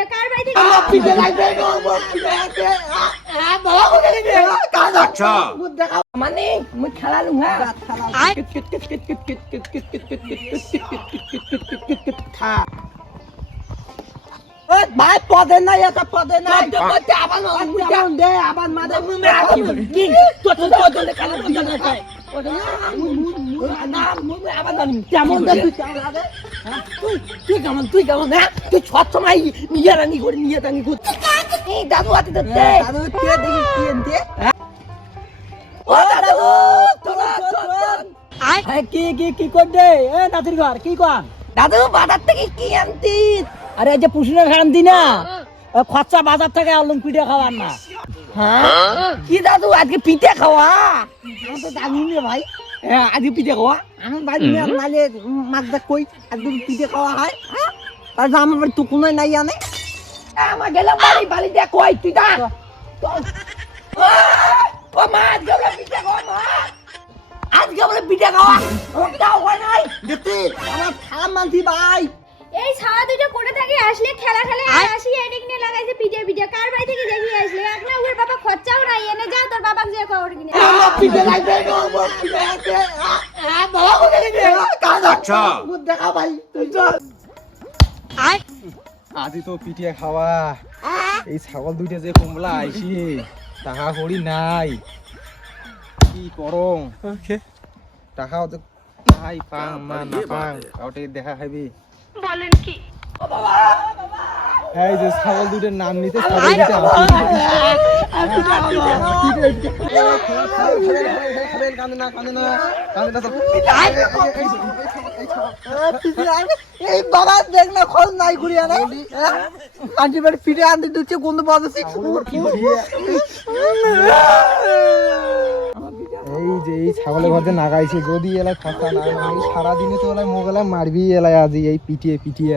থেকে কার বাড়ি থেকে আমার পিছে লাগবে বাবা কোথায় গেছে কাজ যাচ্ছ মানে মুই খেলা লুঙ্গা খেলা ভাই পদে নাই এটা পদে নাই আবার দে আবার মাদে কি তো তো পদে খেলা পদে নাই আবার যেমন তুই হ্যাঁ? তুই কেমন তুই কেমন হ্যাঁ? তুই সব সময় করে নিয়ে রানি করে এই দাদু হাতে দে দাদু কে দেখি কি এনতে ও দাদু তোরা হ্যাঁ কি কি কি করবে? এ নাতির ঘর কি দাদু বাজার থেকে কি আরে এই যে না? খরচা বাজার থেকে আলুম পিঠে খাওয়ার না। হ্যাঁ? কি দাদু আজকে পিঠে খাওয়া? আমি তো জানি না ভাই। হ্যাঁ আজকে পিঠে খাওয়া। আমার বাড়ি নালে মাছ দেখ কই? একদম পিঠে খাওয়া হয় হ্যাঁ? তারপর আমার বাড়ি টুকুনোই নাই আনে। এ, আমার গেলাম বাড়ি বাড়ি দেখ কই তুই দা? ও মা আজকে পিঠে খাওয়া মা। আজকে আমরা পিঠে খাওয়া দাও হয় নাই? দিতে আমার খারাপ মানছি ভাই। এই ছাওয়া দুটো কোটে থেকে আসলে খেলা খেলে আসি এদিক নিয়ে লাগাইছে পিঠে পিঠে কার বাড়ি থেকে দেখি আসলে এক না ওর বাবা খরচাও নাই এনে যা তোর বাবা যে খাওয়ার কিনে আমার পিঠে লাগবে গো, আমার পিঠে লাগবে। আ, আ, বাবা কোথায় গেছে? আ, কাজ হচ্ছে। মুখ দেখা ভাই, তুই চল। আজি তো পিঠে খাওয়া। এই ছাগল দুইটা যে কমলা আইছি টাকা করি নাই। কি করং টাকাও তো নাই পাং মা না পাং দেখা খাবি বলেন কি? এই যে ছাগল দুইটার নাম নিতে ছাগল এই বাবা দেখ না খোঁজ নাই ঘুরিয়া নাই আন্টি বাড়ি পিঠে আনতে দিচ্ছে গন্ধ পাওয়া যাচ্ছে এই যে এই ছাগলের ঘর যে নাগাইছে যদি এলাই ফাঁকা না সারাদিনে তো এলাই মোগেলা মারবি এলাই আজি এই পিটিয়ে পিটিয়ে।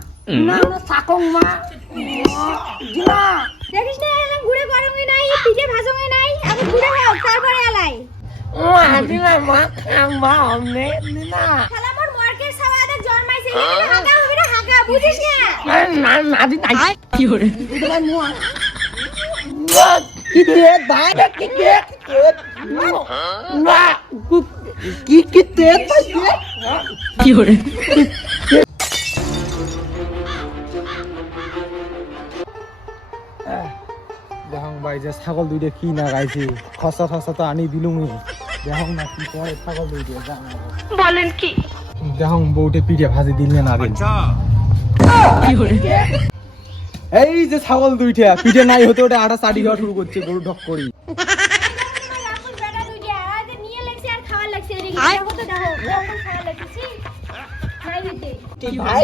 না না সাকং মা। না দেখিস না এরকম ঘুরে গরমই নাই পিঠে ভাজমই নাই আমি ঘুরে খাও তারপরে এলাই। মা দিনা মা খাং মা আমনে না। শালা মোর মর্গের ছাওয়া জন্মাইছে হাগা হবে না হাগা বুঝিস না? না না দি নাই কি হরে এটা মুয়া কি কে ভাই কি কে না কি কি তে ভাই কি হরে পাই যে ছাগল দুইটা কি না গাইছে খসা খসা তো আনি দিলুম দেখুন না কি করে ছাগল দুইটা বলেন কি দেখুন বউটে পিঠে ভাজি দিলেন আরে এই যে ছাগল দুইটা পিঠে নাই হতে ওটা আটা চাটি খাওয়া শুরু করছে গরু ঢক করি ভাই